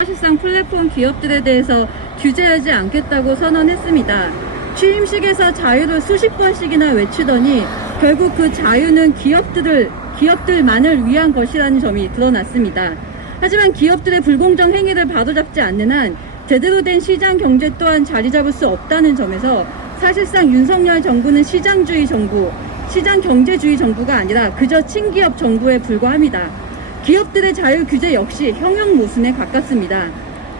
사실상 플랫폼 기업들에 대해서 규제하지 않겠다고 선언했습니다. 취임식에서 자유를 수십 번씩이나 외치더니 결국 그 자유는 기업들을 기업들만을 위한 것이라는 점이 드러났습니다. 하지만 기업들의 불공정 행위를 바로잡지 않는 한 제대로 된 시장 경제 또한 자리 잡을 수 없다는 점에서 사실상 윤석열 정부는 시장주의 정부, 시장 경제주의 정부가 아니라 그저 친기업 정부에 불과합니다. 기업들의 자유 규제 역시 형용 모순에 가깝습니다.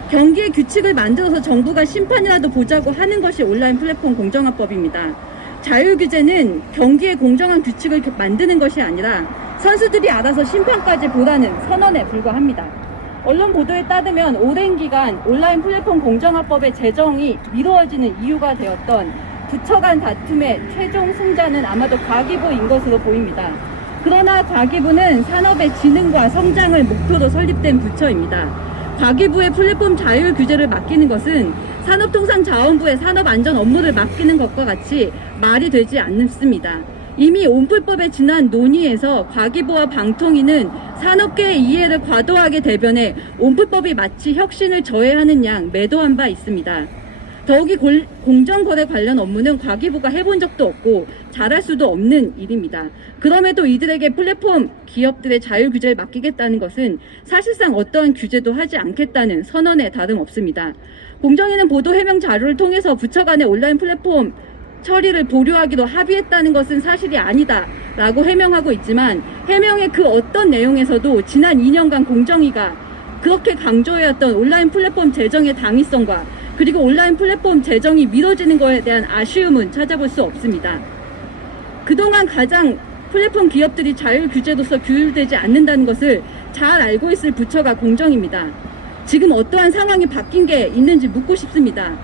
경기의 규칙을 만들어서 정부가 심판이라도 보자고 하는 것이 온라인 플랫폼 공정화법입니다. 자유 규제는 경기의 공정한 규칙을 만드는 것이 아니라 선수들이 알아서 심판까지 보라는 선언에 불과합니다. 언론 보도에 따르면 오랜 기간 온라인 플랫폼 공정화법의 제정이 미뤄지는 이유가 되었던 부처 간 다툼의 최종 승자는 아마도 과기부인 것으로 보입니다. 그러나 과기부는 산업의 진흥과 성장을 목표로 설립된 부처입니다. 과기부의 플랫폼 자율 규제를 맡기는 것은 산업통상자원부의 산업안전 업무를 맡기는 것과 같이 말이 되지 않습니다. 이미 온풀법에 지난 논의에서 과기부와 방통위는 산업계의 이해를 과도하게 대변해 온풀법이 마치 혁신을 저해하는 양 매도한 바 있습니다. 더욱이 골- 공정거래 관련 업무는 과기부가 해본 적도 없고 잘할 수도 없는 일입니다. 그럼에도 이들에게 플랫폼 기업들의 자율 규제를 맡기겠다는 것은 사실상 어떠한 규제도 하지 않겠다는 선언에 다름없습니다. 공정위는 보도 해명 자료를 통해서 부처 간의 온라인 플랫폼 처리를 보류하기로 합의했다는 것은 사실이 아니다 라고 해명하고 있지만 해명의 그 어떤 내용에서도 지난 2년간 공정위가 그렇게 강조해왔던 온라인 플랫폼 재정의 당위성과 그리고 온라인 플랫폼 재정이 미뤄지는 것에 대한 아쉬움은 찾아볼 수 없습니다. 그동안 가장 플랫폼 기업들이 자율 규제로서 규율되지 않는다는 것을 잘 알고 있을 부처가 공정입니다. 지금 어떠한 상황이 바뀐 게 있는지 묻고 싶습니다.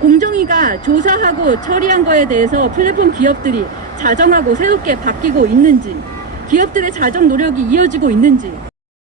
공정위가 조사하고 처리한 거에 대해서 플랫폼 기업들이 자정하고 새롭게 바뀌고 있는지, 기업들의 자정 노력이 이어지고 있는지,